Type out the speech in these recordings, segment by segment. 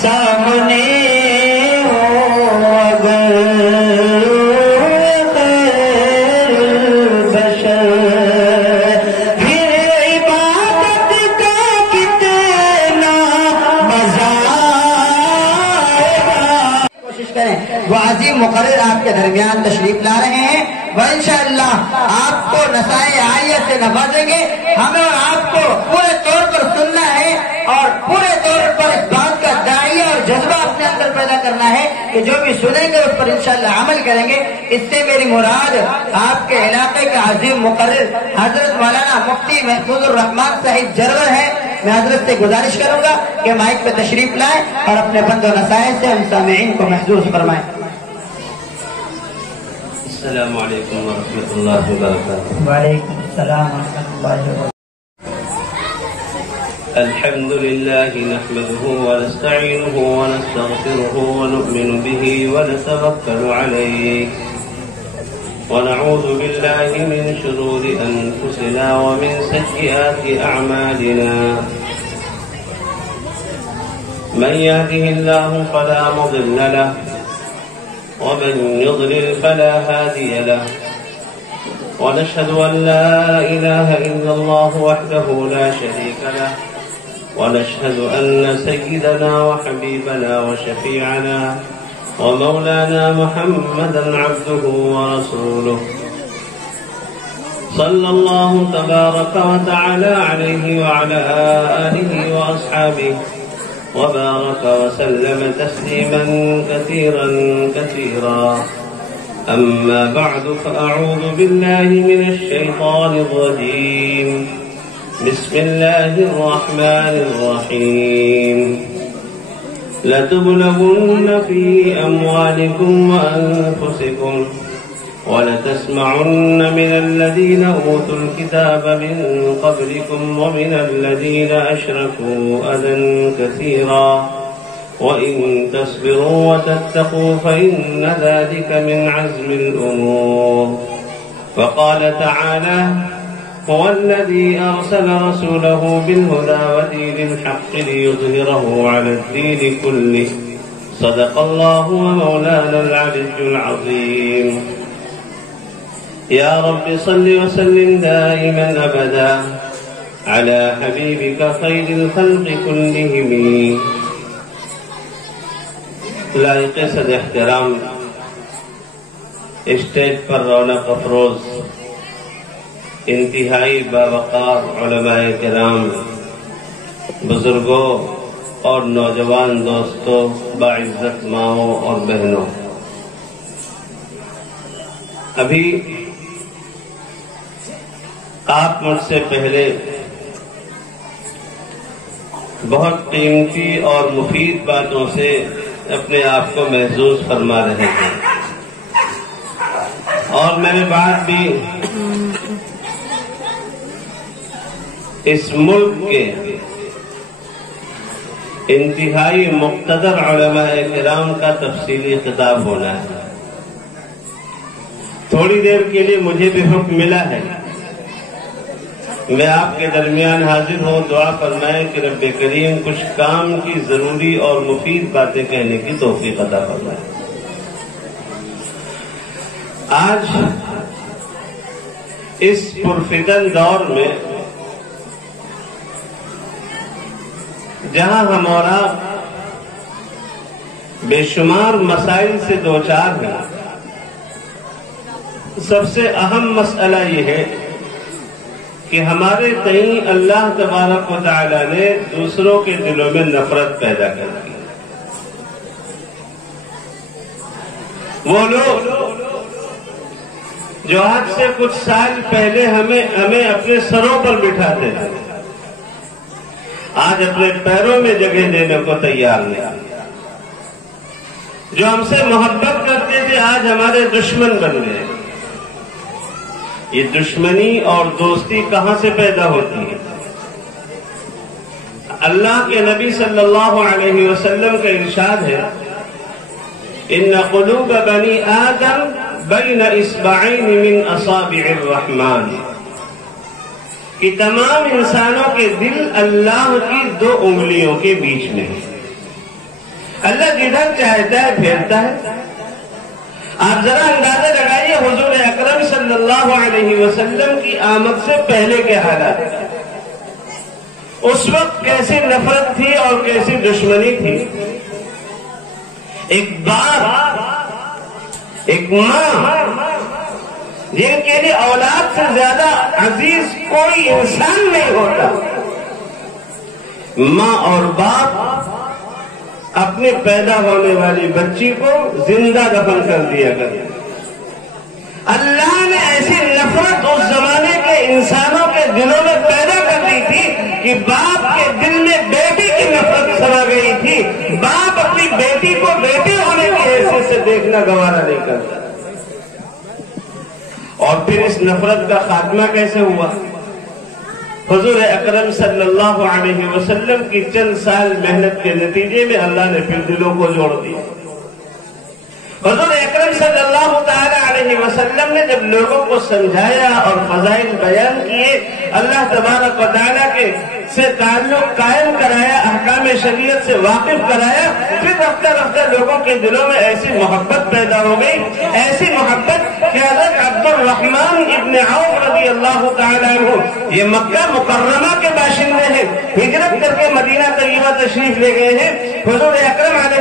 سامنے ہو اگر خیر البشر، پھر عبادت کا کتنا مزہ آئے گا۔ کوشش کریں، وہ عظیم مقرر آپ کے درمیان تشریف لا رہے ہیں، وہ انشاءاللہ آپ کو نصائح عالیہ سے نوازیں گے۔ ہمیں اور آپ کو پورے طور پر سننا ہے اور پورے طور پر اس بات کا داعیہ اور جذبہ اپنے اندر پیدا کرنا ہے کہ جو بھی سنیں گے اس پر انشاءاللہ عمل کریں گے۔ اس سے میری مراد آپ کے علاقے کا عظیم مقرر حضرت مولانا مفتی محفوظ الرحمان صاحب جرور ہے۔ میں حضرت سے گزارش کروں گا کہ مائک پہ تشریف لائیں اور اپنے بند و نصائح سے ان سامعین کو محظوظ فرمائیں۔ السلام علیکم ورحمۃ اللہ وبرکاتہ۔ وعلیکم السلام ورحمۃ اللہ وبرکاتہ۔ الحمد لله نحمده ونستعينه ونستغفره ونؤمن به ونتوكل عليه ونعوذ بالله من شرور أنفسنا ومن سيئات أعمالنا، من يهده الله فلا مضل له ومن يضلل فلا هادي له، ونشهد أن لا إله إلا الله وحده لا شريك له، ونشهد أن سيدنا وحبيبنا وشفيعنا ومولانا محمدا عبده ورسوله، صلى الله تبارك وتعالى عليه وعلى آله وأصحابه وبارك وسلم تسليما كثيرا كثيرا. أما بعد، فأعوذ بالله من الشيطان الرجيم. بسم الله الرحمن الرحيم. لتبلغن في أموالكم وأنفسكم ولتسمعن من الذين أوتوا الكتاب من قبلكم ومن الذين أشركوا أذى كثيرا، وإن تصبروا وتتقوا فإن ذلك من عزم الأمور. وقال تعالى: هو الذي أرسل رسوله بالهدى ودين الحق ليظهره على الدين كله. صدق الله ومولانا العلي العظيم. يا رب صل وسلم دائما أبدا على حبيبك خير الخلق كلهم. لائق صد احترام اسٹیج پر رونق افروز انتہائی باوقار علماء کرام، بزرگوں اور نوجوان دوستوں، باعزت ماؤں اور بہنوں، ابھی آپ مجھ سے پہلے بہت قیمتی اور مفید باتوں سے اپنے آپ کو محظوظ فرما رہے ہیں، اور میں نے بات بھی اس ملک کے انتہائی مقتدر علماء کرام کا تفصیلی خطاب ہونا ہے۔ تھوڑی دیر کے لیے مجھے بھی حکم ملا ہے میں آپ کے درمیان حاضر ہوں، دعا فرمائے کہ رب کریم کچھ کام کی ضروری اور مفید باتیں کہنے کی توفیق عطا فرمائے۔ آج اس پرفتن دور میں جہاں ہم اور آپ بے شمار مسائل سے دوچار ہیں، سب سے اہم مسئلہ یہ ہے کہ ہمارے تئیں اللہ تبارک و تعالی نے دوسروں کے دلوں میں نفرت پیدا کر دی۔ وہ لوگ جو آج سے کچھ سال پہلے ہمیں اپنے سروں پر بٹھاتے تھے، آج اپنے پیروں میں جگہ دینے کو تیار نہیں۔ جو ہم سے محبت کرتے تھے آج ہمارے دشمن بن گئے۔ یہ دشمنی اور دوستی کہاں سے پیدا ہوتی ہے؟ اللہ کے نبی صلی اللہ علیہ وسلم کا ارشاد ہے: ان قلوب بنی آدم بین اصبعین من اصابع الرحمن، کہ تمام انسانوں کے دل اللہ کی 2 انگلیوں کے بیچ میں ہیں۔ اللہ جدھر چاہتا ہے پھیرتا ہے۔ آپ ذرا اندازہ لگائیے حضور اکرم صلی اللہ علیہ وسلم کی آمد سے پہلے کے حالات، اس وقت کیسی نفرت تھی اور کیسی دشمنی تھی۔ ایک باپ، ایک ماں، جن کے لیے اولاد سے زیادہ عزیز کوئی انسان نہیں ہوتا، ماں اور باپ اپنے پیدا ہونے والی بچی کو زندہ دفن کر دیا کرتے۔ اللہ نے ایسی نفرت اس زمانے کے انسانوں کے دلوں میں پیدا کر دی تھی کہ باپ کے دل میں بیٹی کی نفرت سما گئی تھی۔ باپ اپنی بیٹی کو بیٹی ہونے کی حیثیت سے دیکھنا گوارا نہیں کرتا۔ اور پھر اس نفرت کا خاتمہ کیسے ہوا؟ حضور اکرم صلی اللہ علیہ وسلم کی چند سال محنت کے نتیجے میں اللہ نے پھر دلوں کو جوڑ دیا۔ حضور اکرم صلی اللہ تعالی علیہ وسلم نے جب لوگوں کو سمجھایا اور فضائل بیان کیے، اللہ تبارک و تعالیٰ کے سے تعلق قائم کرایا، احکام شریعت سے واقف کرایا، پھر رفتہ رفتہ لوگوں کے دلوں میں ایسی محبت پیدا ہو گئی، ایسی محبت کہ حضرت عبد الرحمن ابن عوف رضی اللہ تعالیٰ عنہ، یہ مکہ مکرمہ کے باشندے ہیں، ہجرت کر کے مدینہ طیبہ تشریف لے گئے ہیں۔ حضور اکرم علیہ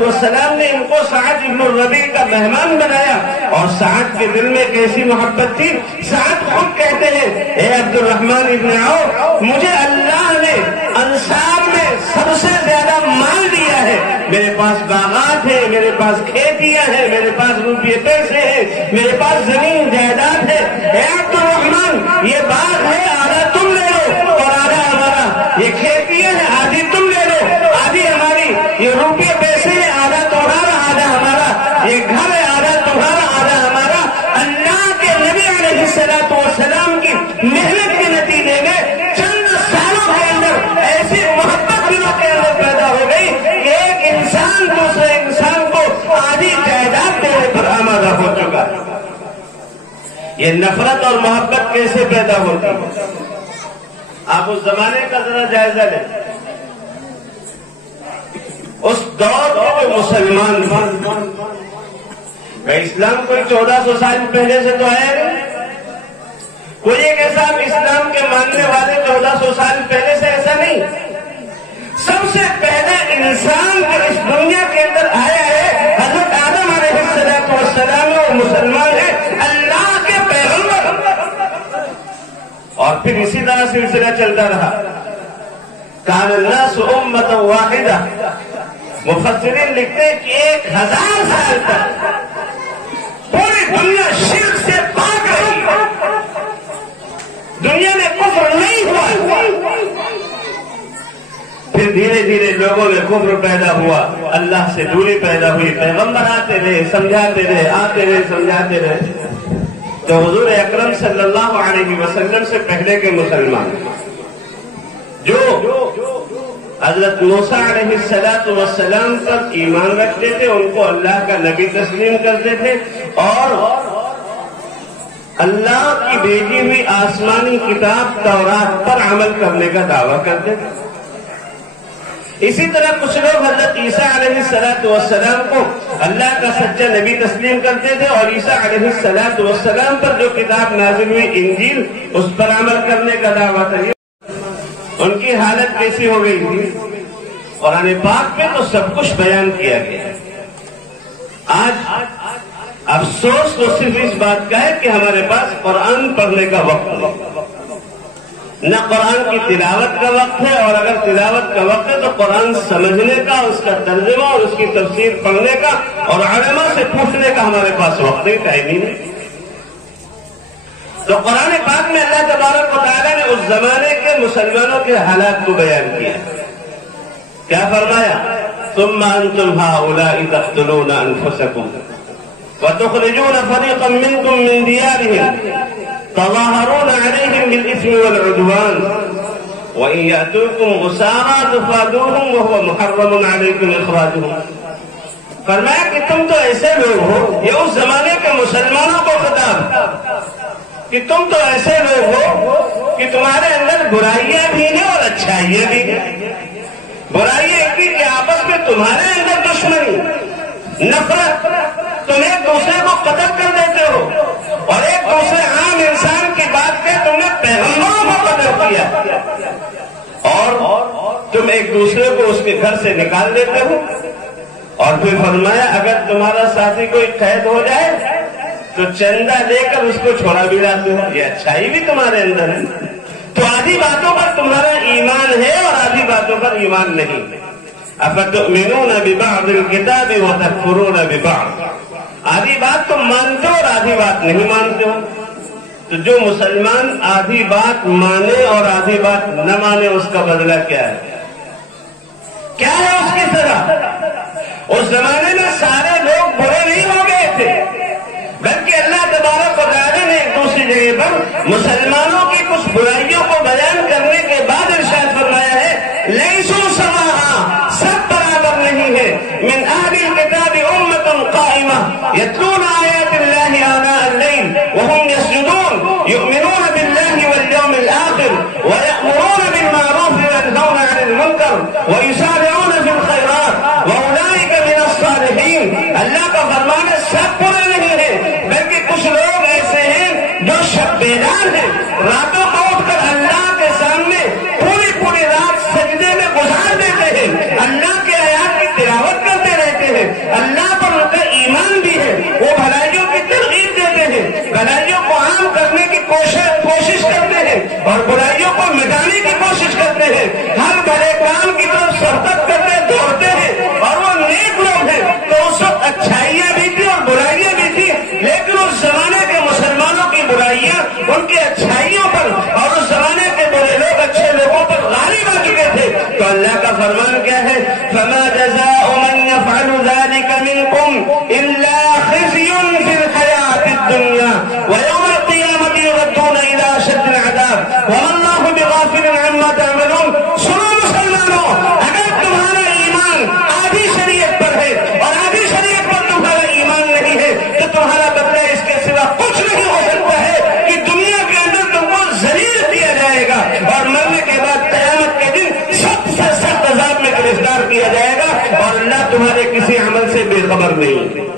السلام نے ان کو سعد ابن الربیع کا مہمان بنایا، اور سعد کے دل میں کیسی محبت تھی۔ سعد خود کہتے ہیں، اے عبد الرحمن ابن عوف، مجھے اللہ نے انصار میں سب سے زیادہ مال دیا ہے، میرے پاس باغات ہیں، میرے پاس کھیتیاں ہیں، میرے پاس روپیے پیسے ہیں، میرے پاس زمین جائیداد ہے۔ اے عبد الرحمن، یہ باغ ہے، آدھا تم لے لو اور آدھا ہمارا، یہ کھیتیاں ہیں، آدھی تم لے لو آدھی ہماری، یہ روپیے پیسے ہیں، آدھا تمہارا آدھا ہمارا، یہ گھر ہے، آدھا تمہارا آدھا ہمارا۔ اللہ کے نبی علیہ السلام کی محنت کے نتیجے میں چند سالوں کے اندر ایسی محبت دلوں کے اندر پیدا ہو گئی کہ ایک انسان دوسرے انسان کو آدھی جائیداد دینے پر آمادہ ہو چکا۔ یہ نفرت اور محبت کیسے پیدا ہوتی ہے؟ آپ اس زمانے کا ذرا جائزہ لیں۔ اس دور کے جو مسلمان تھے، اسلام کوئی 1400 سال پہلے سے تو آیا نہیں، کوئی ایک ایسا اسلام کے ماننے والے 1400 سال پہلے سے ایسا نہیں۔ سب سے پہلے انسان جو اس دنیا کے اندر آیا ہے حضرت آدم علیہ السلام، اور مسلمان ہے، اللہ کے پیغمبر۔ اور پھر اسی طرح سلسلہ چلتا رہا۔ کان الناس امۃ واحدہ، مفسرین لکھتے ہیں کہ 1000 سال تک پوری دنیا شرک سے پاک رہی، دنیا میں کفر نہیں ہوا۔ پھر دھیرے دھیرے لوگوں میں کفر پیدا ہوا، اللہ سے دوری پیدا ہوئی، پیغمبر آتے رہے، سمجھاتے رہے، آتے رہے، سمجھاتے رہے۔ تو حضور اکرم صلی اللہ علیہ وسلم سے پہلے کے مسلمان جو حضرت موسیٰ علیہ السلام پر ایمان رکھتے تھے، ان کو اللہ کا نبی تسلیم کرتے تھے، اور اللہ کی بھیجی ہوئی آسمانی کتاب تورات پر عمل کرنے کا دعویٰ کرتے تھے۔ اسی طرح کچھ لوگ حضرت عیسیٰ علیہ السلام کو اللہ کا سچا نبی تسلیم کرتے تھے، اور عیسیٰ علیہ السلام پر جو کتاب نازل ہوئی انجیل، اس پر عمل کرنے کا دعویٰ تھا۔ ان کی حالت کیسی ہو گئی تھی؟ قرآن پاک میں تو سب کچھ بیان کیا گیا۔ آج افسوس تو صرف اس بات کا ہے کہ ہمارے پاس قرآن پڑھنے کا وقت نہیں، نہ قرآن کی تلاوت کا وقت ہے، اور اگر تلاوت کا وقت ہے تو قرآن سمجھنے کا، اس کا ترجمہ اور اس کی تفسیر پڑھنے کا اور علماء سے پوچھنے کا ہمارے پاس وقت نہیں، ٹائم ہی نہیں۔ تو قرآن پاک میں اللہ تبارک و تعالیٰ نے اس زمانے کے مسلمانوں کے حالات کو بیان کیا۔ کیا فرمایا؟ ثم انتم هؤلاء تقتلون انفسكم وتخرجون فريقا منكم من ديارهم تظاهرون عليهم بالإثم والعدوان وإن يأتوكم أسارى تفادوهم وهو محرم عليكم إخراجهم۔ فرمایا کہ تم تو ایسے لوگ ہو، یہ اس زمانے کے مسلمانوں کو خطاب، کہ تم تو ایسے لوگ ہو کہ تمہارے اندر برائیاں بھی ہیں اور اچھائیاں بھی ہیں۔ برائیاں کی کہ آپس میں تمہارے اندر دشمنی، نفرت، تم ایک دوسرے کو قتل کر دیتے ہو، اور ایک دوسرے عام انسان کی بات پہ تم نے پیغمبروں کو قتل کیا، اور تم ایک دوسرے کو اس کے گھر سے نکال دیتے ہو، اور پھر فرمایا اگر تمہارا ساتھی کوئی قید ہو جائے تو چندہ لے کر اس کو چھوڑا بھی لاتے ہو۔ یہ اچھائی بھی تمہارے اندر ہے۔ تو آدھی باتوں پر تمہارا ایمان ہے اور آدھی باتوں پر ایمان نہیں۔ افتؤمنون ببعض الکتاب وتکفرون ببعض، آدھی بات تم مانتے ہو اور آدھی بات نہیں مانتے ہو۔ تو جو مسلمان آدھی بات مانے اور آدھی بات نہ مانے اس کا بدلہ کیا ہے؟ کیا ہے اس کی سزا؟ اس زمانے میں سارے لوگ برے نہیں ہو گئے تھے، بلکہ اللہ تبارک و تعالی نے ایک دوسری جگہ پر مسلمانوں کی کچھ برائیوں کو بیان کرنے کے بعد ارشاد فرمایا ہے لیسوا سواء، سب برابر نہیں ہے۔ من اہل الکتاب امۃ قائمہ یتلون آیات اللہ آناء اللیل وهم یسجدون یؤمنون باللہ والیوم الآخر ویأمرون بالمعروف وینہون عن المنکر ویسارعون فی الخیرات واولئک من الصالحین۔ اللہ کا فرمان ہے سب برے نہیں ہیں، بلکہ کچھ لوگ ایسے ہیں جو شب بیدار ہیں، راتوں کو اٹھ کر اللہ کے سامنے پوری پوری رات سجدے میں گزار دیتے ہیں، اللہ کے آیات کی تلاوت کرتے رہتے ہیں، اللہ پر ان کا ایمان بھی ہے، وہ بھلائیوں کی ترغیب دیتے ہیں، بھلائیوں کو عام کرنے کی کوشش کرتے ہیں اور برائیوں کو مٹانے کی کوشش کرتے ہیں، ہر بڑے کام کی طرف سرکت کرتے دوڑتے ہیں، اور وہ نیک لوگ ہیں۔ تو اس وقت اچھائیاں بھی تھی اور برائیاں بھی تھی، لیکن اس زمانے کے مسلمانوں کی برائیاں ان کے اچھائیوں پر اور اس زمانے کے برے لوگ اچھے لوگوں پر غالب آ چکے تھے۔ تو اللہ کا فرمان کیا ہے؟ فما جزاء من يفعل ذلك منكم الا خزي في الحياة الدنيا ويوم القيامة يردون الى اشد العذاب وما الله بغافل عما تعملون۔ سنو مسلمانوں، اگر تمہارا ایمان آدھی شریعت پر ہے اور آدھی شریعت پر تمہارا ایمان نہیں ہے تو تمہارا بدلہ اس کے سوا کچھ نہیں ہو سکتا ہے کہ دنیا کے اندر تم کو ذلیل کیا جائے گا اور مرنے کے بعد قیامت کے دن سخت سے سخت عذاب میں گرفتار کیا جائے گا، اور اللہ تمہارے کسی عمل سے بے خبر نہیں۔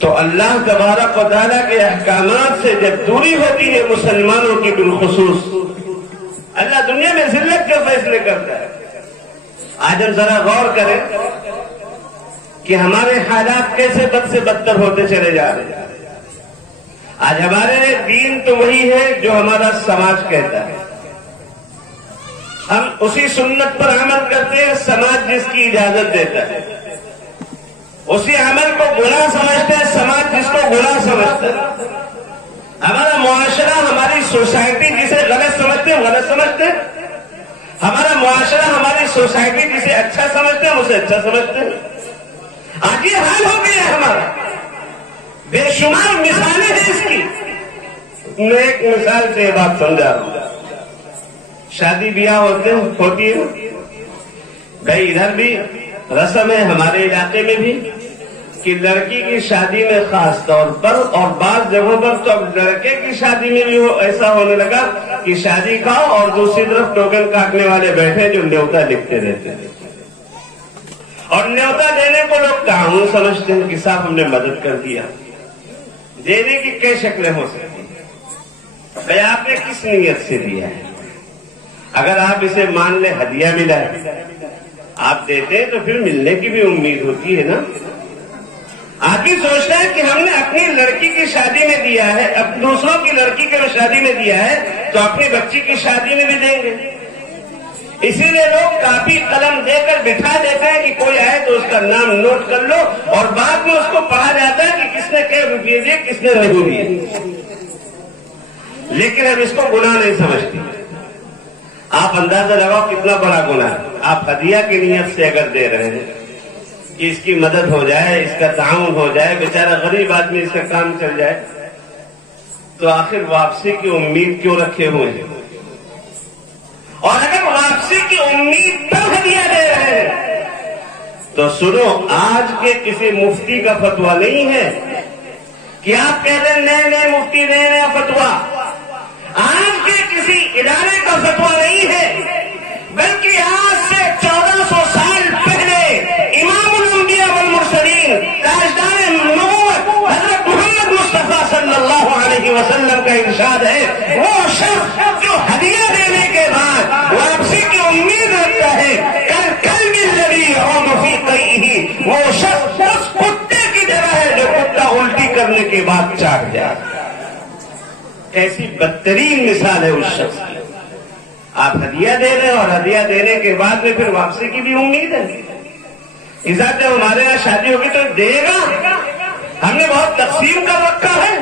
تو اللہ تبارک و تعالیٰ کے احکامات سے جب دوری ہوتی ہے مسلمانوں کی بالخصوص، اللہ دنیا میں ذلت کے فیصلے کرتا ہے۔ آج ہم ذرا غور کریں کہ ہمارے حالات کیسے بد سے بدتر ہوتے چلے جا رہے ہیں۔ آج ہمارے دین تو وہی ہے جو ہمارا سماج کہتا ہے، ہم اسی سنت پر عمل کرتے ہیں سماج جس کی اجازت دیتا ہے، اسی عمل کو گناہ سمجھتے ہیں سماج جس کو گناہ سمجھتا ہے۔ ہمارا معاشرہ، ہماری سوسائٹی جسے غلط سمجھتے ہیں غلط سمجھتے ہیں، ہمارا معاشرہ، ہماری سوسائٹی جسے اچھا سمجھتے ہیں اسے اچھا سمجھتے ہیں۔ آج یہ حال ہو گیا ہے ہمارا، بے شمار مثالیں ہیں اس کی۔ میں ایک مثال سے یہ بات سمجھا رہا ہوں۔ شادی بیاہ ہوتی ہے بھائی، ادھر بھی رسم ہے ہمارے علاقے میں بھی کہ لڑکی کی شادی میں خاص طور پر، اور بعض جگہوں پر تو اب لڑکے کی شادی میں بھی ایسا ہونے لگا کہ شادی کا اور دوسری طرف ٹوکن کاٹنے والے بیٹھے جو نیوتا لکھتے رہتے ہیں، اور نیوتا دینے کو لوگ تعاون سمجھتے ہیں کہ صاحب ہم نے مدد کر دیا۔ دینے کی کئی شکلیں ہو سکتی ہیں، بھائی آپ نے کس نیت سے دیا ہے؟ اگر آپ اسے مان لیں ہدیہ ملا ہے، آپ دیتے ہیں تو پھر ملنے کی بھی امید ہوتی ہے نا۔ آپ بھی سوچتا ہے کہ ہم نے اپنی لڑکی کی شادی میں دیا ہے، اب دوسروں کی لڑکی کے شادی میں دیا ہے تو اپنی بچی کی شادی میں بھی دیں گے۔ اسی لیے لوگ کاپی قلم دے کر بٹھا دیتے ہیں کہ کوئی آئے تو اس کا نام نوٹ کر لو، اور بعد میں اس کو پڑھا جاتا ہے کہ کس نے کیا روپیے دیے کس نے نہیں دیے، لیکن ہم اس کو گناہ نہیں سمجھتے۔ آپ اندازہ لگاؤ کتنا بڑا گناہ ہے۔ آپ ہدیہ کی نیت سے اگر دے رہے ہیں کہ اس کی مدد ہو جائے، اس کا تعاون ہو جائے، بیچارہ غریب آدمی اس کا کام چل جائے، تو آخر واپسی کی امید کیوں رکھے ہوئے ہیں؟ اور اگر واپسی کی امید پر ہدیہ دے رہے ہیں تو سنو، آج کے کسی مفتی کا فتویٰ نہیں ہے کہ آپ کہتے ہیں نئے نئے مفتی نئے نیا فتویٰ، آج کے کسی ادارے کا فتویٰ نہیں ہے، بلکہ آج سے 1400 سال پہلے بعد چاٹ جائے. ایسی بدترین مثال ہے اس شخص کی. آپ ہدیہ دے رہے ہیں اور ہدیہ دینے کے بعد میں پھر واپسی کی بھی امید ہے. عزت جب ہمارے یہاں شادی ہوگی تو دے گا. ہم نے بہت تقسیم کر رکھا ہے.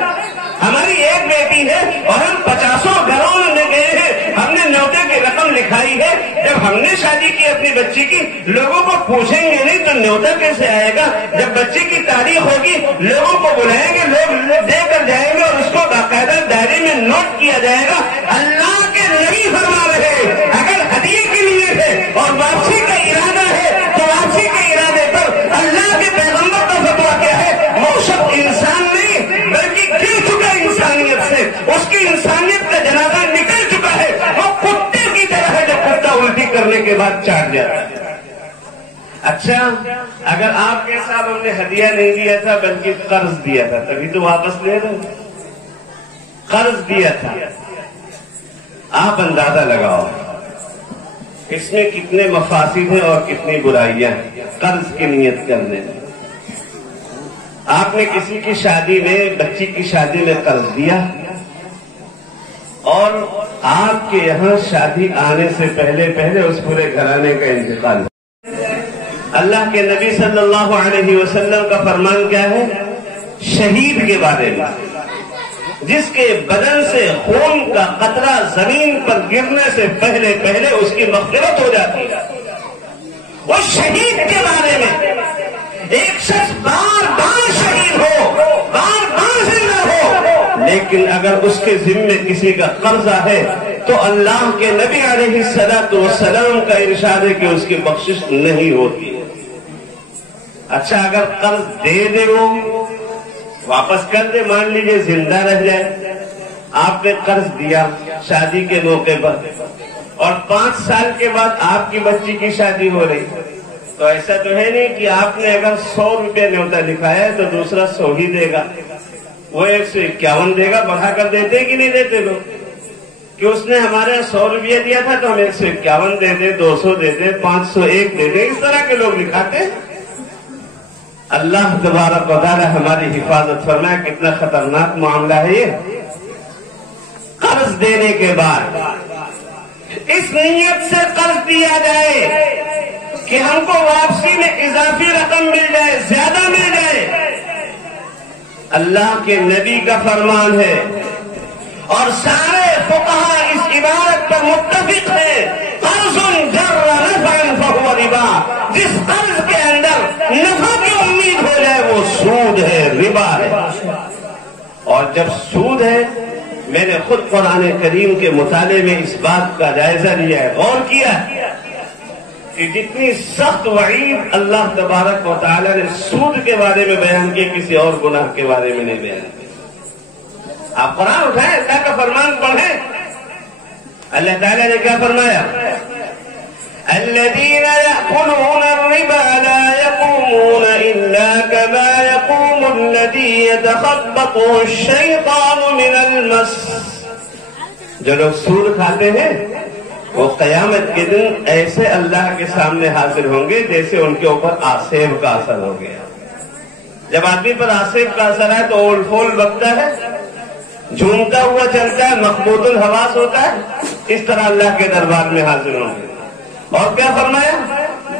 ہماری ایک بیٹی ہے اور ہم 50 گھروں میں گئے ہیں. ہم نے نیوتے کی رقم لکھائی ہے. جب ہم نے شادی کی اپنی بچی کی, لوگوں کو پوچھیں گے نہیں تو نیوتا کیسے آئے گا؟ جب بچی کی تاریخ ہوگی لوگوں کو بلائیں گے, لوگ دے کر جائیں گے اور اس کو باقاعدہ ڈائری میں نوٹ کیا جائے گا. اللہ کے نبی فرما رہے اگر ہدیے کے لیے ہے اور واپسی کا ارادہ ہے تو واپسی کے ارادے پر اللہ کے پیغمبر کا فتویٰ کیا ہے؟ وہ شخص انسان نہیں بلکہ گر چکا انسانیت سے. اس کی انسانیت کا جنازہ نکل چکا ہے. وہ کتے کی طرح ہے جو کتا الٹی کرنے کے بعد چاٹ جاتا ہے. اچھا, اگر آپ کے صاحب ہم نے ہدیہ نہیں دیا تھا بلکہ قرض دیا تھا تبھی تو واپس لے رہے. قرض دیا تھا, آپ اندازہ لگاؤ اس میں کتنے مفاسد ہیں اور کتنی برائیاں ہیں قرض کی نیت کرنے میں. آپ نے کسی کی شادی میں, بچی کی شادی میں قرض دیا اور آپ کے یہاں شادی آنے سے پہلے اس پورے گھرانے کا انتقال. اللہ کے نبی صلی اللہ علیہ وسلم کا فرمان کیا ہے شہید کے بارے میں؟ جس کے بدن سے خون کا قطرہ زمین پر گرنے سے پہلے اس کی مغفرت ہو جاتی ہے. وہ شہید کے بارے میں ایک شخص بار شہید ہو, بار زندہ ہو, لیکن اگر اس کے ذمے کسی کا قرضہ ہے تو اللہ کے نبی علیہ السلام کا ارشاد ہے کہ اس کی بخشش نہیں ہوتی. اچھا, اگر قرض دے وہ واپس کر دے, مان لیجئے زندہ رہ جائے. آپ نے قرض دیا شادی کے موقع پر اور 5 سال کے بعد آپ کی بچی کی شادی ہو رہی, تو ایسا تو ہے نہیں کہ آپ نے اگر 100 روپے نیوتا لکھایا ہے تو دوسرا 100 ہی دے گا. وہ 151 دے گا. بڑھا کر دیتے کہ نہیں دیتے لوگ؟ کہ اس نے ہمارے 100 روپیہ دیا تھا تو ہم 151 دے دیں, 200 دے دیں, 501 دے دیں. اس طرح کے لوگ لکھاتے. اللہ تبارک و تعالی ہماری حفاظت فرمائے. کتنا خطرناک معاملہ ہے یہ. قرض دینے کے بعد اس نیت سے قرض دیا جائے کہ ہم کو واپسی میں اضافی رقم مل جائے, زیادہ مل جائے. اللہ کے نبی کا فرمان ہے اور سارے فقہا اس عبارت پر متفق ہیں, قرض جر نفعا فهو ربا. جس قرض کے اندر نفع کی امید ہو جائے وہ سود ہے, ربا ہے. اور جب سود ہے, میں نے خود قرآن کریم کے مطالعے میں اس بات کا جائزہ لیا ہے, غور کیا کہ جتنی سخت وعید اللہ تبارک و تعالی نے سود کے بارے میں بیان کی کسی اور گناہ کے بارے میں نہیں بیان کی. آپ قرآن اٹھائیں, اللہ کا فرمان پڑھیں. اللہ تعالی نے کیا فرمایا؟ الذين يأكلون الربا لا يقومون إلا كما يقوم الذي يتخبطه الشيطان من المس. جو لوگ سود کھاتے ہیں وہ قیامت کے دن ایسے اللہ کے سامنے حاضر ہوں گے جیسے ان کے اوپر آسیب کا اثر ہو گیا. جب آدمی پر آسیب کا اثر ہے تو اول فول بکتا ہے, جھومتا ہوا چلتا ہے, مخبوط الحواس ہوتا ہے. اس طرح اللہ کے دربار میں حاضر ہوں گے. اور کیا فرمایا؟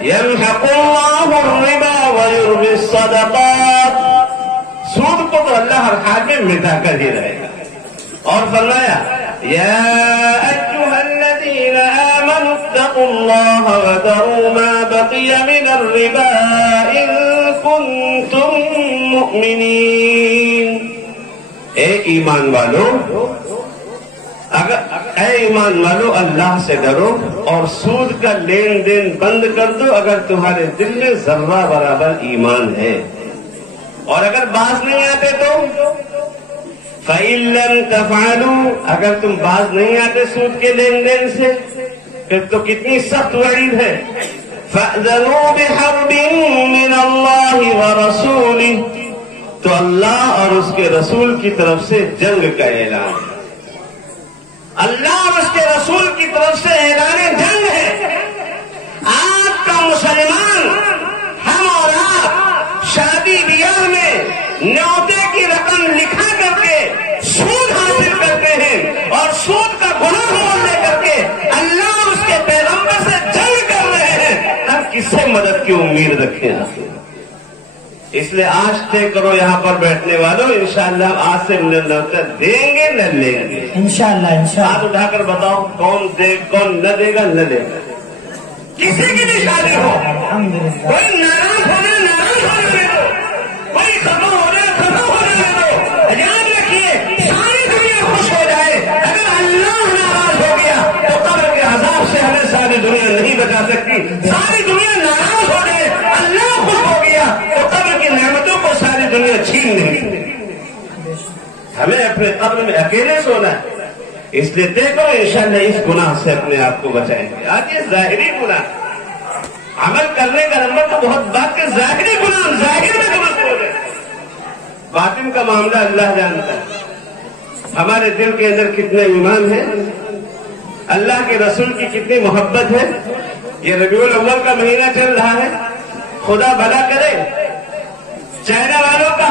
يمحق الله الربا ويربي الصدقات. سود کو تو اللہ ہر حال میں مٹا کر ہی رہے گا. اور فرمایا يا أيها الذين آمنوا اتقوا الله وذروا ما بقي من الربا إن كنتم مؤمنين. اے ایمان والو, اے ایمان والو اللہ سے ڈرو اور سود کا لین دین بند کر دو اگر تمہارے دل میں ذرہ برابر ایمان ہے. اور اگر باز نہیں آتے تو فَإِن لَّمْ تَفْعَلُوا, اگر تم باز نہیں آتے سود کے لین دین سے پھر تو کتنی سخت وعید ہے. فَأْذَنُوا بِحَرْبٍ مِّنَ اللَّهِ وَرَسُولِهِ, تو اللہ اور اس کے رسول کی طرف سے جنگ کا اعلان ہے. اللہ اور اس کے رسول کی طرف سے اعلان جنگ ہے. آپ کا مسلمان, ہم اور آپ شادی بیاہ میں نیوتے کی رقم لکھا کی امید رکھیں آپ. اس لیے آج طے کرو یہاں پر بیٹھنے والوں، انشاءاللہ آج سے دیں گے نہ لیں گے. انشاءاللہ ہاتھ اٹھا کر بتاؤ کون دے کون نہ دے گا نہ لے گا. کسی کی بھی شادی ہو، کوئی ناراض ہونے دے دو، کوئی خفا ہونے دے دو. یاد رکھیے ساری دنیا خوش ہو جائے، اگر اللہ ناراض ہو گیا تو قبر کے عذاب سے ہمیں ساری دنیا نہیں بچا سکتی. ساری دنیا ناراض ہو جائے، اللہ خوش ہو گیا تو قبر کی نعمتوں کو ساری دنیا چھین نہیں سکتی. ہمیں اپنے قبر میں اکیلے سونا ہے. اس لیے دیکھو انشاءاللہ اس گناہ سے اپنے آپ کو بچائیں گے. آج یہ ظاہری گناہ، عمل کرنے کا نمبر تو بہت بات کے ظاہری گناہ ظاہر میں درست ہو گئے. باطن کا معاملہ اللہ جانتا ہے. ہمارے دل کے اندر کتنے ایمان ہیں، اللہ کے رسول کی کتنی محبت ہے. یہ ربیع الاول کا مہینہ چل رہا ہے، خدا بھلا کرے چائنا والوں کا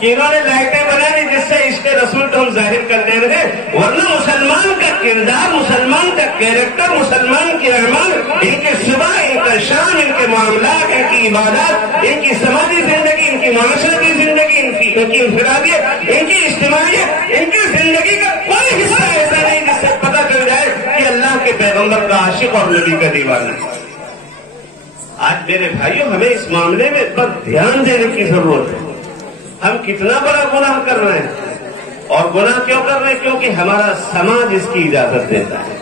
کہ انہوں نے لائٹیں بنا لی جس سے عشق رسول کو ہم ظاہر کر دے رہے، ورنہ مسلمان کا کردار، مسلمان کا کیریکٹر، مسلمان کے اعمال، ان کے صبح، ان کا شان، ان کے معاملات، ان کی عبادات، ان کی سماجی زندگی، ان کی معاشرتی زندگی، ان کی انفرادیت، ان کی اجتماعیت، ان کی زندگی کا کوئی حصہ ایسا نہیں جس سے پتہ چل جائے کہ اللہ کے پیغمبر کا عاشق اور نبی کا دیوانہ. آج میرے بھائیوں ہمیں اس معاملے میں پر دھیان دینے کی ضرورت ہے. ہم کتنا بڑا گناہ کر رہے ہیں، اور گناہ کیوں کر رہے ہیں؟ کیونکہ ہمارا سماج اس کی اجازت دیتا ہے،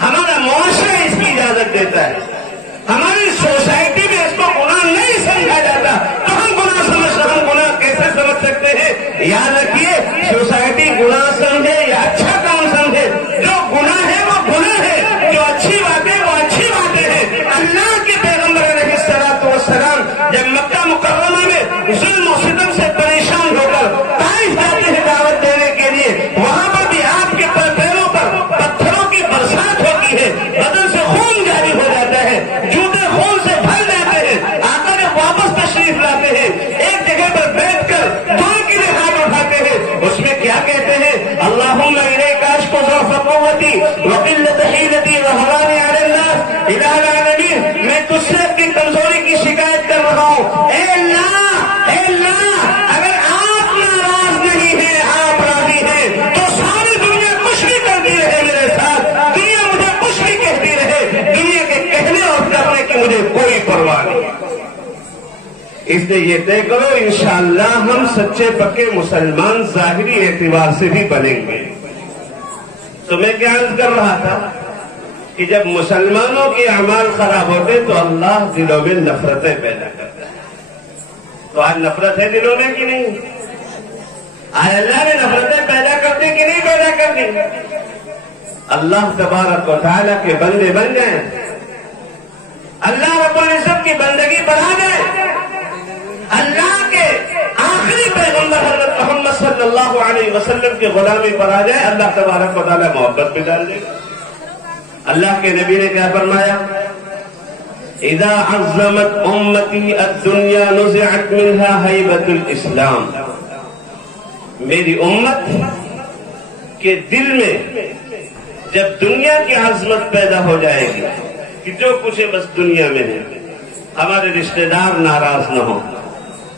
ہمارا معاشرہ اس کی اجازت دیتا ہے، ہماری سوسائٹی میں اس کو گناہ نہیں سمجھا جاتا تو ہم گناہ کیسے سمجھ سکتے ہیں؟ یاد رکھیے سوسائٹی گناہ سمجھے یا اچھا کام سمجھے، جو گناہ ہے وہ گناہ ہے، جو اچھی باتیں وہ اچھی باتیں ہیں. اللہ کے پیغمبر علیہ الصلوۃ والسلام جب مکہ مکرمہ میں ظلم و ستم سے پریشان ہو کر طائف جاتے ہیں دعوت دینے کے لیے، وہاں پر بھی آپ کے پیروں پر پتھروں کی برسات ہوتی ہے، بدن سے خون جاری ہو جاتا ہے، جوتے خون سے بھر جاتے ہیں. آقا جب واپس تشریف لاتے ہیں، ایک جگہ پر بیٹھ کر دعا کے لیے ہاتھ اٹھاتے ہیں. اس میں کیا کہتے ہیں؟ اللہم الیک اشکو ضعف قوتی وقلت حیلتی وہوانی علی الناس. الہ العالمین میں تجھ سے اپنی کمزوری کی شکایت کر رہا ہوں. اے اللہ اگر آپ ناراض نہیں ہیں، آپ راضی ہیں تو ساری دنیا کچھ بھی کرتی رہے میرے ساتھ، دنیا مجھے کچھ بھی کہتی رہے، دنیا کے کہنے اور کرنے کی مجھے کوئی پرواہ نہیں. اس لیے یہ طے کرو انشاءاللہ ہم سچے پکے مسلمان ظاہری اعتبار سے بھی بنیں گے. تو میں کیا عرض کر رہا تھا کہ جب مسلمانوں کے اعمال خراب ہوتے تو اللہ دلوں میں نفرتیں پیدا کرتا ہے. تو آج نفرت ہے دلوں میں کہ نہیں؟ آج اللہ نے نفرتیں پیدا کر دی کہ نہیں پیدا کر دی؟ اللہ تبارک و تعالیٰ کے بندے بن جائیں، اللہ رب العزت کی بندگی بڑھا دیں، اللہ کے آخری پیغمبر حضرت محمد صلی اللہ علیہ وسلم کی غلامی پر آ جائے، اللہ تبارک و تعالیٰ محبت میں ڈال دے گا. اللہ کے نبی نے کیا فرمایا؟ اذا عظمت امتی الدنیا نزعت منها ہیبت الاسلام. میری امت کے دل میں جب دنیا کی عظمت پیدا ہو جائے گی کہ جو کچھ ہے بس دنیا میں ہے، ہمارے رشتہ دار ناراض نہ ہوں،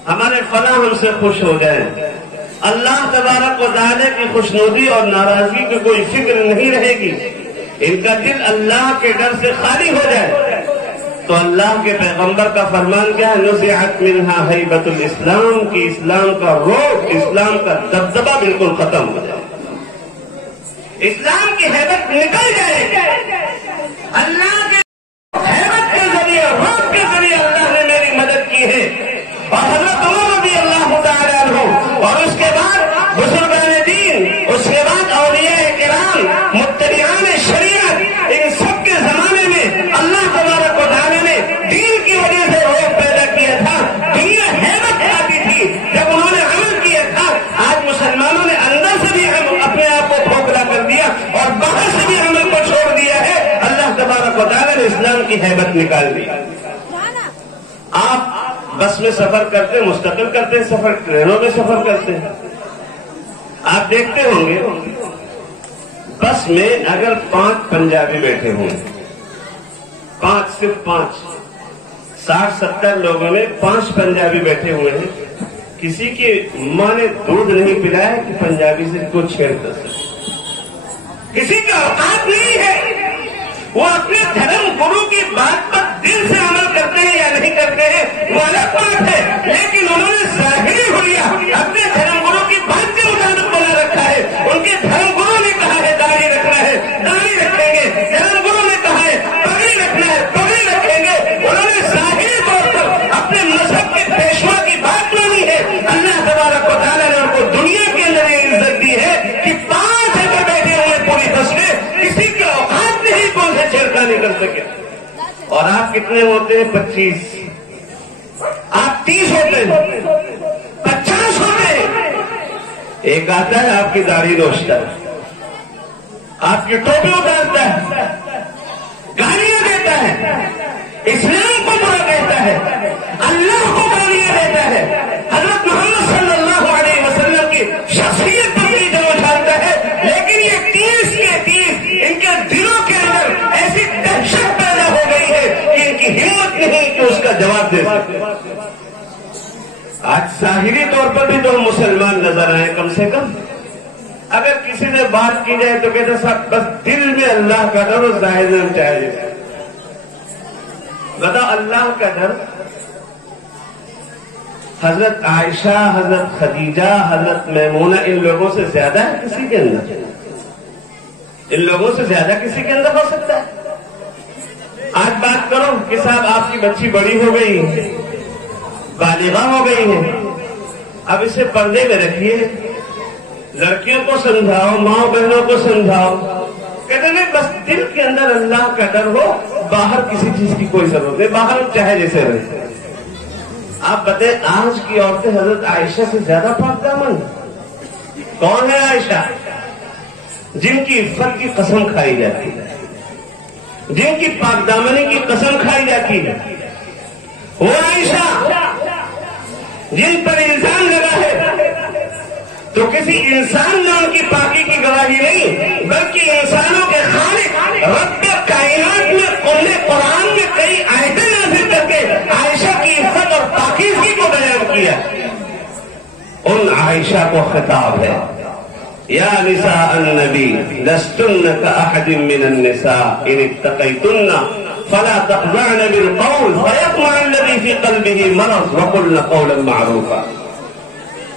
ہمارے فلاں ہم سے خوش ہو جائیں، اللہ تبارک و تعالیٰ کی خوشنودی اور ناراضگی کی کوئی فکر نہیں رہے گی، ان کا دل اللہ کے ڈر سے خالی ہو جائے، تو اللہ کے پیغمبر کا فرمان کیا ہے؟ نزعت منها ہیبت الاسلام، کی اسلام کا روح، اسلام کا دبدبہ بالکل ختم ہو جائے، اسلام کی ہیبت نکل جائے. اللہ کے ہیبت کے ذریعے، روح کے ذریعے اللہ نے میری مدد کی ہے. اور حضرت عمر رضی اللہ تعالیٰ عنہ، اور اس کے بعد بزرگان دین، اس کے بعد اولیاء کرام، متبعان شریعت، ان سب کے زمانے میں اللہ تبارک و تعالیٰ نے دین کی وجہ سے روح پیدا کیا تھا. دنیا ہیبت آتی تھی جب انہوں نے عمل کیا تھا. آج مسلمانوں نے اندر سے بھی اپنے آپ کو کھوکھلا کر دیا اور باہر سے بھی عمل کو چھوڑ دیا ہے. اللہ تبارک و تعالیٰ نے اسلام کی ہیبت نکال دی. آپ بس میں سفر کرتے ہیں، مستقل کرتے ہیں سفر، ٹرینوں میں سفر کرتے ہیں، آپ دیکھتے ہوں گے بس میں اگر 5 پنجابی بیٹھے ہوں، 5 صرف 5، 60-70 لوگوں میں 5 پنجابی بیٹھے ہوئے ہیں، کسی کی ماں نے دودھ نہیں پلایا کہ پنجابی سے کچھ چھیڑ کر سکے، کسی کا اوقات نہیں ہے، وہ اپنے دھرم گرو کی بات پر دل سے عمل کرتے ہیں یا نہیں کرتے ہیں وہ الگ بات ہے، لیکن انہوں نے ظاہری حلیہ اپنے دھرم گرو کی بات کے مطابق بنا رکھا ہے۔ ان کے دھرم گرو نے کہا ہے داڑھی رکھنا ہے، داڑھی رکھیں گے، دھرم گرو نے کہا ہے پگڑی رکھنا ہے، پگڑی رکھیں گے۔ انہوں نے ظاہری طور پر اپنے مذہب کے پیشوا کی بات مانی ہے۔ اللہ تبارک و تعالیٰ نے ان کو دنیا کے اندر یہ عزت دی ہے کہ 5 ایکڑ بیٹھے ہوئے پوری بس میں کسی کے اوقات نہیں کون سے چھیڑخانی کر سکے۔ اور آپ کتنے ہوتے ہیں؟ 25، آپ 30 ہوتے ہیں، 50 ہوتے ہیں۔ ایک آتا ہے آپ کی داڑھی نوچتا ہے، آپ کی ٹوپی اتارتا ہے، گالیاں دیتا ہے، اسلام کو برا کہتا ہے، اللہ کو گالیاں دیتا ہے، حضرت محمد صلی اللہ علیہ وسلم کی شخصیت پر بھی جو اٹھاتا ہے، لیکن یہ 30 کے 30 ان کے دلوں کے اندر ایسی دہشت پیدا ہو گئی ہے کہ ان کی ہمت نہیں کہ اس کا جواب دے سکتے۔ آج ظاہری طور پر بھی تو مسلمان نظر آئے، کم سے کم اگر کسی سے بات کی جائے تو کہتے صاحب بس دل میں اللہ کا ڈر اور ظاہر میں چاہیے۔ بتا اللہ کا ڈر، حضرت عائشہ، حضرت خدیجہ، حضرت میمونہ ان لوگوں سے زیادہ ہے کسی کے اندر؟ ان لوگوں سے زیادہ کسی کے اندر ہو سکتا ہے؟ آج بات کرو کہ صاحب آپ کی بچی بڑی ہو گئی، بالغہ ہو گئی ہے، اب اسے پردے میں رکھیے، لڑکیوں کو سمجھاؤ، ماں بہنوں کو سمجھاؤ، کہتے ہیں بس دل کے اندر اللہ کا ڈر ہو، باہر کسی چیز کی کوئی ضرورت نہیں، باہر چاہے جیسے رہے۔ آپ بتائیں آج کی عورتیں حضرت عائشہ سے زیادہ پاک دامن؟ کون ہے عائشہ؟ جن کی عفت کی قسم کھائی جاتی ہے، جن کی پاک دامنی کی قسم کھائی جاتی ہے، وہ عائشہ جن پر الزام لگا ہے تو کسی انسان نے ان کی پاکی کی گواہی نہیں بلکہ انسانوں کے خالق رب کائنات میں قرآن میں کئی آیتیں نازل کر کے عائشہ کی عزت اور پاکیزگی کو بیان کیا۔ ان عائشہ کو خطاب ہے، یا نساء النبی لستن کاحد من النساء ان اتقیتن فلا تخضعن بالقول فيطمع الذي في قلبه مرض وقلن قولا معروفا۔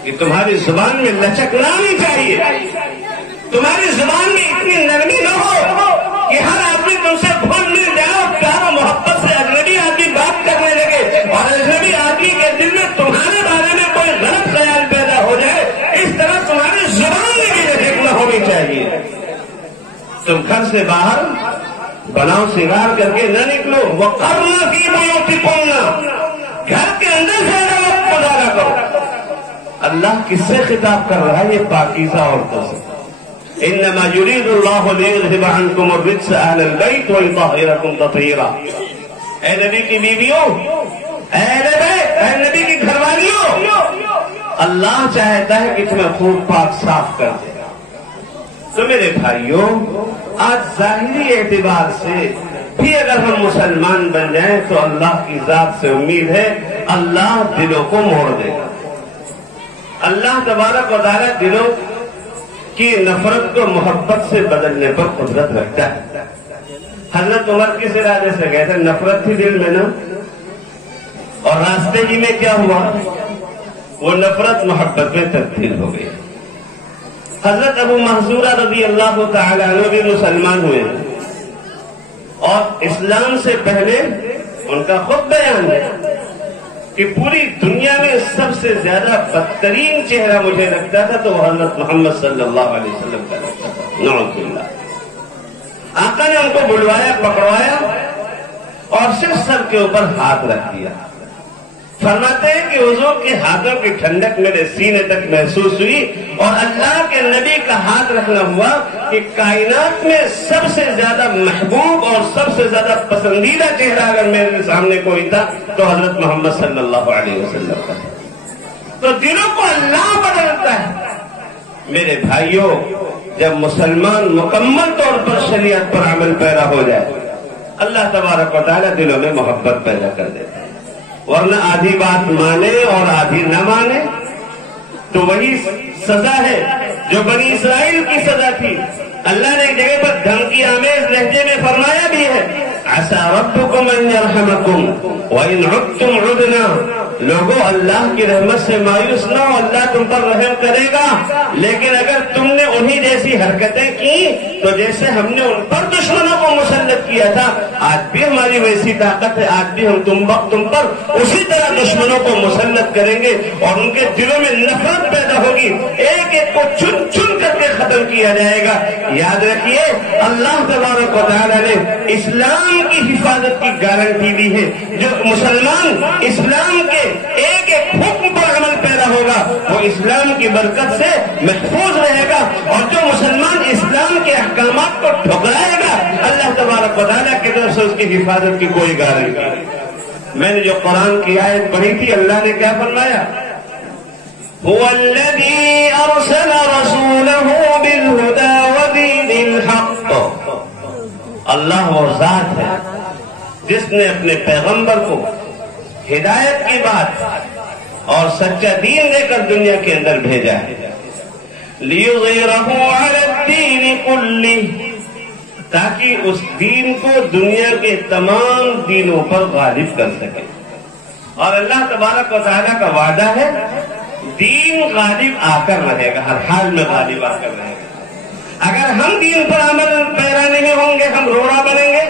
کہ تمہاری زبان میں لچک نہ آنی چاہیے، تمہاری زبان میں اتنی نرمی نہ ہو کہ ہر آدمی تم سے بھول مل جائے اور پیار و محبت سے اجنبی آدمی بات کرنے لگے اور اجنبی آدمی کے دل میں تمہارے بارے میں کوئی غلط خیال پیدا ہو جائے۔ اس طرح تمہاری زبان میں بھی لچک نہ ہونی چاہیے۔ تم گھر سے باہر بناؤ سنگار کر کے نہ نکلو، وقرن فی بیوتکن، گھر کے اندر زیادہ وقت گزارا کرو۔ اللہ کس سے خطاب کر رہا ہے؟ یہ پاکیزہ عورتوں سے۔ انما یرید اللہ لیذھب عنکم الرجس اہل البیت ویطہرکم تطہیرا۔ اے نبی کی بیویوں، اے نبی کی گھر والیوں، اللہ چاہتا ہے کہ تمہیں خوب پاک صاف کر دے۔ تو میرے بھائیوں، آج ظاہری اعتبار سے بھی اگر ہم مسلمان بن جائیں تو اللہ کی ذات سے امید ہے اللہ دلوں کو موڑ دے گا۔ اللہ تبارک و تعالیٰ دلوں کی نفرت کو محبت سے بدلنے پر قدرت رکھتا ہے۔ حضرت عمر کس ارادے سے گئے تھے؟ نفرت تھی دل میں نا، اور راستے ہی میں کیا ہوا؟ وہ نفرت محبت میں تبدیل ہو گئی۔ حضرت ابو محذورہ رضی اللہ تعالی عنہ بھی مسلمان ہوئے اور اسلام سے پہلے ان کا خود بیان ہے کہ پوری دنیا میں سب سے زیادہ بدترین چہرہ مجھے لگتا تھا تو وہ حضرت محمد صلی اللہ علیہ وسلم کا لگتا تھا، نعوذ باللہ۔ آقا نے ان کو بلوایا، پکڑوایا اور صرف سر کے اوپر ہاتھ رکھ دیا۔ فرماتے ہیں کہ حضور کے ہاتھوں کی ٹھنڈک میرے سینے تک محسوس ہوئی اور اللہ کے نبی کا ہاتھ رکھنا ہوا کہ کائنات میں سب سے زیادہ محبوب اور سب سے زیادہ پسندیدہ چہرہ اگر میرے سامنے کوئی تھا تو حضرت محمد صلی اللہ علیہ وسلم کا تھا۔ تو دلوں کو اللہ بدلتا ہے۔ میرے بھائیوں، جب مسلمان مکمل طور پر شریعت پر عمل پیرا ہو جائے اللہ تبارک و تعالیٰ دلوں میں محبت پیدا کر دیتا ہے۔ ورنہ آدھی بات مانے اور آدھی نہ مانے تو وہی سزا ہے جو بنی اسرائیل کی سزا تھی. اللہ نے ایک جگہ پر دھمکی آمیز لہجے میں فرمایا بھی ہے عَسَىٰ رَبُّكُمْ أَن يَرْحَمَكُمْ وَإِنْ عُدْتُمْ عُدْنَا. لوگوں اللہ کی رحمت سے مایوس نہ ہو، اللہ تم پر رحم کرے گا، لیکن اگر تم نے انہی جیسی حرکتیں کی تو جیسے ہم نے ان پر دشمنوں کو مسلط کیا تھا آج بھی ہماری ویسی طاقت ہے، آج بھی ہم تم پر اسی طرح دشمنوں کو مسلط کریں گے اور ان کے دلوں میں نفرت پیدا ہوگی، ایک ایک کو چن چن کر کے ختم کیا جائے گا. یاد رکھیے اللہ تبارک و تعالیٰ نے اسلام کی حفاظت کی گارنٹی دی ہے. جو مسلمان اسلام کے ایک ایک حکم پر عمل پیدا ہوگا وہ اسلام کی برکت سے محفوظ رہے گا، اور جو مسلمان اسلام کے احکامات کو ٹھکرائے گا اللہ تبارک و تعالیٰ کی طرف سے اس کی حفاظت کی کوئی گارنٹی نہیں. میں نے جو قرآن کی آیت پڑھی تھی اللہ نے کیا فرمایا؟ هو الذي أرسل رسوله بالهدى ودين الحق. اللہ وہ ذات ہے جس نے اپنے پیغمبر کو ہدایت کی بات اور سچا دین دے کر دنیا کے اندر بھیجا ہے. لِيُظْهِرَهُ عَلَى الدِّينِ كُلِّهِ، تاکہ اس دین کو دنیا کے تمام دینوں پر غالب کر سکے. اور اللہ تبارک و تعالیٰ کا وعدہ ہے دین غالب آ کر رہے گا، ہر حال میں غالب آ کر رہے گا. اگر ہم دین پر عمل پیرا نہیں ہوں گے ہم روڑا بنیں گے.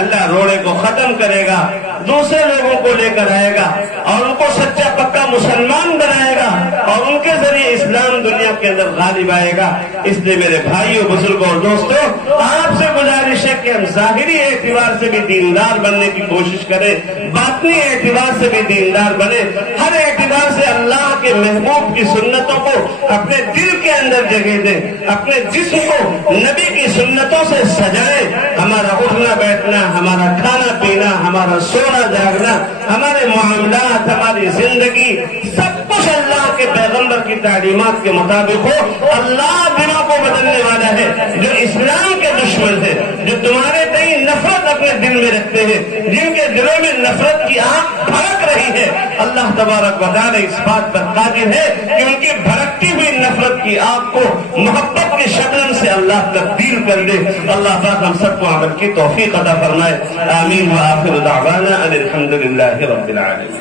اللہ روڑے کو ختم کرے گا، دوسرے لوگوں کو لے کر آئے گا اور ان کو سچا پکا مسلمان بنائے گا اور ان کے ذریعے اسلام دنیا کے اندر غالب آئے گا. اس لیے میرے بھائیوں بزرگوں اور دوستوں آپ سے گزارش ہے کہ ہم ظاہری اعتبار سے بھی دیندار بننے کی کوشش کریں، باطنی اعتبار سے بھی دیندار بنے، ہر اعتبار سے اللہ کے محبوب کی سنتوں کو اپنے دل کے اندر جگہ دیں، اپنے جسم کو نبی کی سنتوں سے سجائیں. ہمارا اٹھنا بیٹھنا، ہمارا کھانا پینا، ہمارا سونا جاگنا، ہمارے معاملات، ہماری زندگی سب کچھ اللہ کے پیغمبر کی تعلیمات کے مطابق ہو. اللہ دلوں کو بدلنے والا ہے. جو اسلام کے دشمن ہیں، جو تمہارے تئیں نفرت اپنے دل میں رکھتے ہیں، جن کے دلوں میں نفرت کی آگ بھڑک رہی ہے، اللہ تبارک و تعالیٰ اس بات پر قادر ہے کہ ان کی بھڑکتی ہوئی نفرت کی آگ کو محبت کے شبنم سے اللہ تبدیل کر دے. اللہ پاک ہم سب کو عمل کی توفیق عطا فرمائے. آمین. وآخر دعوانا ان الحمد للہ رب العالمین.